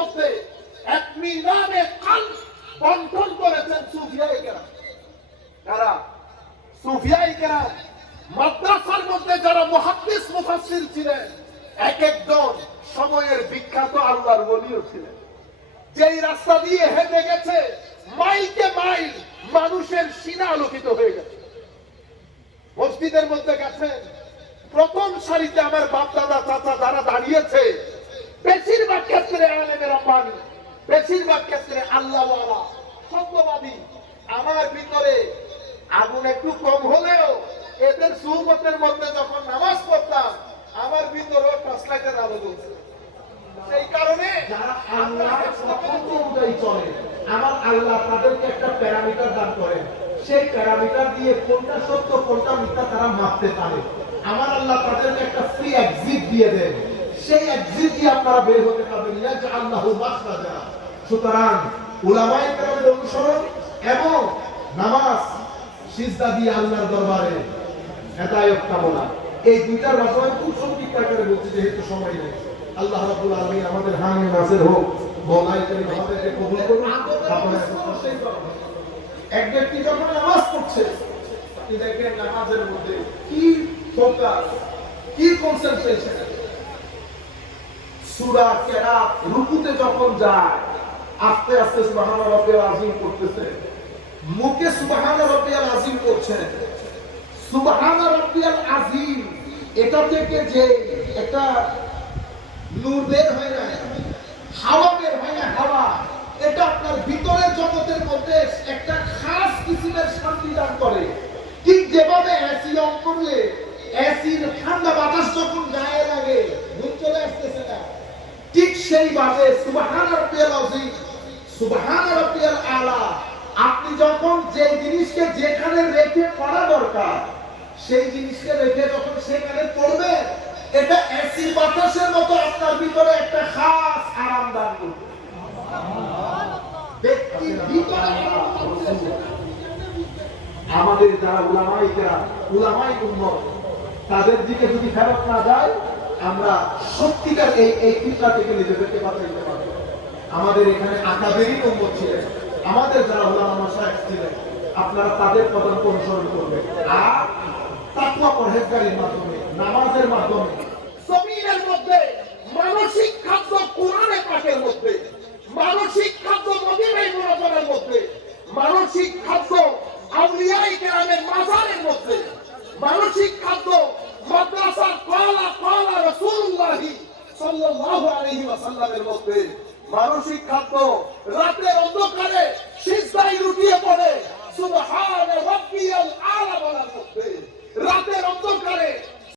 মধ্যে এক মিনারে কাল্ব বন্টন করেছেন সুফিয়ায়ে কেরাম। কারা? সুফিয়ায়ে কেরাম। মাদ্রাসার মধ্যে যারা মুহাদ্দিস মুফাসসির ছিলেন, এক একজন সময়ের বিখ্যাত আল্লাহর ওলিও ছিলেন। যেই রাস্তা দিয়ে হেঁটে গেছে মাইলকে মাইল মানুষের সিনা আলোকিত হয়ে গেছে। মসজিদের মধ্যে গেছেন, প্রথম সারিতে আমার বাপ দাদা চাচা যারা দাঁড়িয়েছে, বেশিরভাগ ক্ষেত্রে আলেমে রাব্বানী, বেশিরভাগ ক্ষেত্রে আল্লাহওয়ালা, সত্যবাদী। আমার ভিতরে আগুন একটু কম হলেও এদের সুহবতের মধ্যে যখন নামাজ পড়তাম আমার ভিতরেও টর্চলাইটের আলো জ্বলছে। সেই কারণে যারা আল্লাহর পছন্দ অনুযায়ী চলে, আমার আল্লাহ তাদেরকে একটা প্যারামিটার দান করেন। সেই প্যারামিটার দিয়ে কোনটা সত্য কোনটা মিথ্যা তারা মাপতে পারে। আমার আল্লাহ তাদেরকে একটা ফ্রি এক্সিট দিয়ে দেন, সেই এক্সিট দিয়ে আপনারা বের হতে পারবেন। আল্লাহু মাখরাজা। সুতরাং উলামায়ে কেরামের অনুসরণ এবং নামাজ সিজদা দিয়ে আল্লাহর দরবারে হেদায়েত কামনা, এই দুইটার মাধ্যমে খুব সংক্ষিপ্ত আকারে বলছি যেহেতু সময় নেই। আল্লাহ রাব্বুল আলামিন আমাদের হামে নাযির হোক, মওলাই করিম আমাদেরকে কবুল করুন। এক ব্যক্তি যখন নামাজ পড়ছে, আপনি দেখেন নামাজের মধ্যে কি ফোকাস, কি কনসেন্ট্রেশন। সূরা কেরাত রুকুতে যখন যায় আস্তে আস্তে সুবহান রাব্বিয়াল আযীম করতেছে, মুখে সুবহান রাব্বিয়াল আযীম করছেন। সুবহান রাব্বিয়াল আযীম এটা থেকে যে একটা নূর বের হয় না, হাওয়া বের হয় না, হাওয়া, এটা আপনার ভিতরের জগতের মধ্যে একটা খাস কিসিমের শান্তি দান করে। ঠিক যেভাবে এসি অন করলে এসির ঠান্ডা বাতাস যখন গায়ে লাগে ঘুম চলে আসতেছে না, ঠিক সেইভাবে সুবহান রাব্বিয়াল আযীম, সুবহান রাব্বিয়াল আলা, আপনি যখন যে জিনিসকে যেখানে রেখে পড়া দরকার সেই জিনিসকে রেখে যখন সেখানে পড়বেন, এটা এসি বাতাসের মতো আপনার ভিতরে একটা খাস আরাম দান করবে। ব্যক্তির ভিতরে আমাদের যারা উলামায়ে কেরাম, উলামায়ে উম্মত, তাদের দিকে যদি ফেরত না যায় আমরা সত্যিকার এই ফিতনা থেকে নিজেদেরকে বাঁচাইতে পারব। আমাদের এখানে আকাবেরই উম্মত ছিলেন, আমাদের যারা উলামা মাশায়েখ ছিলেন, আপনারা তাদের পদাঙ্ক অনুসরণ করবেন। আর তাকওয়া পরহেজগারির মাধ্যমে, নামাজের মাধ্যমে, জমিনের মধ্যে মানসিক খাদ্য কোরআনে পাকের মধ্যে, মানসিক খাদ্য মদিনায়ে মুনাওয়ারার মধ্যে, মানসিক খাদ্য আউলিয়ায়ে কেরামের মাজারের মধ্যে, মানসিক খাদ্য মাদ্রাসার ক্বালা রাসূলুল্লাহ সাল্লাল্লাহু আলাইহি ওয়াসাল্লামের মধ্যে, মানসিক খাদ্য রাতের অন্ধকারে সিজদায় লুটিয়ে পড়ে সুবহান রাব্বিয়াল আলা বলার মধ্যে, রাতের অন্ধকারে